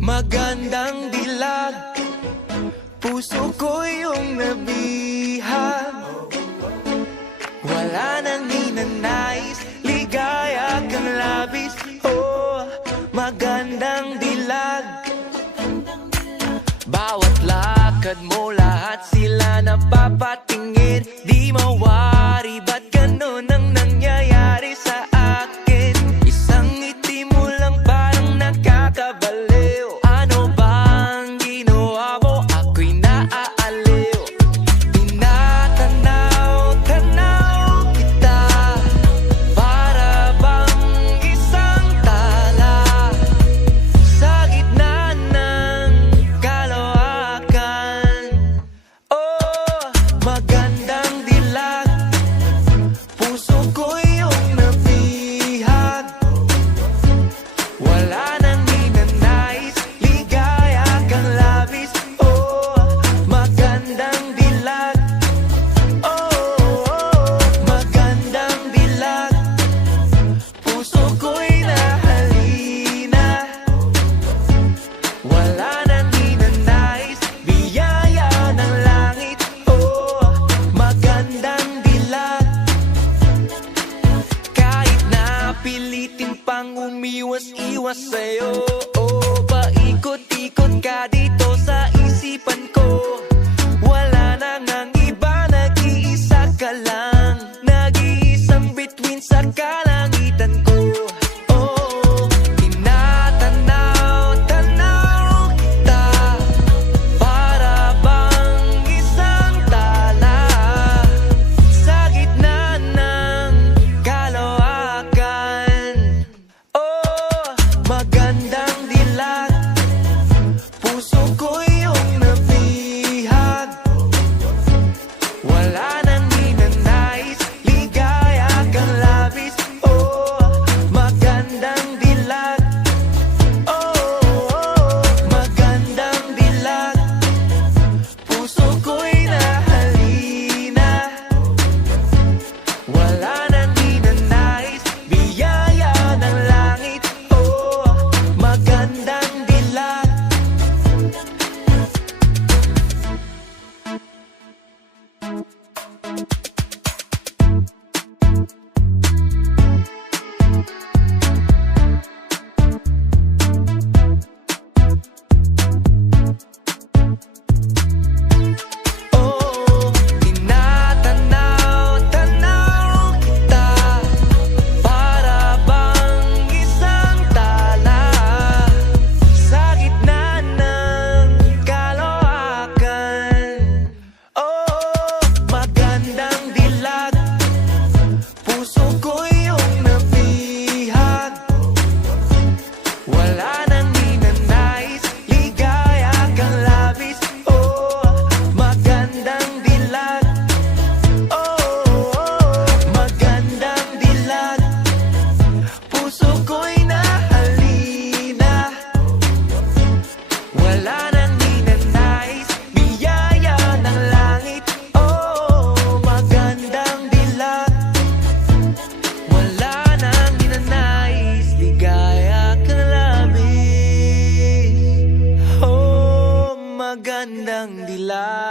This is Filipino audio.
Magandang dilag, puso ko yung nabihag. Wala nang ninanais, ligaya kang labis. Oh, magandang dilag. Bawat lakad mo, lahat sila napapatingin. Di mawari, ba't ganun ang nangyayari sa akin? Isang ngiti mo lang parang nakakabaliw. Ano bang ginawa mo? Ako'y naaaliw. Tinatanaw-tanaw kita, para bang isang tala sa gitna ng kalawakan. Oh, magandang dilag, puso ko yung nabihag. Wala nang ninanais, ligaya kang labis. Oh, magandang dilag. Oh, magandang dilag, puso ko'y nahalina. Wala nang ninanais, biyaya ng langit. Oh, magandang dilag. Kahit na pilitin pang umiwas-iwas sa'yo, oh, paikot-ikot ka dito sa isipan ko. Wala nang ang iba, nag-iisa ka lang. Nag-iisang bituin sa kalangitan ko. Oh, tinatanaw-tanaw kita, para bang isang tala sa gitna ng kalawakan. Oh, magandang dilag, puso ko yung nabihag. Wala nang ninanais, ligaya kang labis. Oh, magandang dilag. Oh, magandang dilag, puso ko'y nahalina. Wala nang ninanais, biyaya ng langit. Oh, magandang dilag. Oh, tinatanaw-tanaw kita, para bang isang tala sa gitna ng kalawakan. Oh, magandang dilag, puso ko yung nabihag. Wala nang ninanais, ligaya kang labis. Oh, magandang dilag. Oh, magandang dilag, puso ko'y nahalina. Wala nang ninanais, biyaya ng langit. Oh, magandang dilag. Wala nang ninanais, ligaya kang labis. Oh, magandang dilag.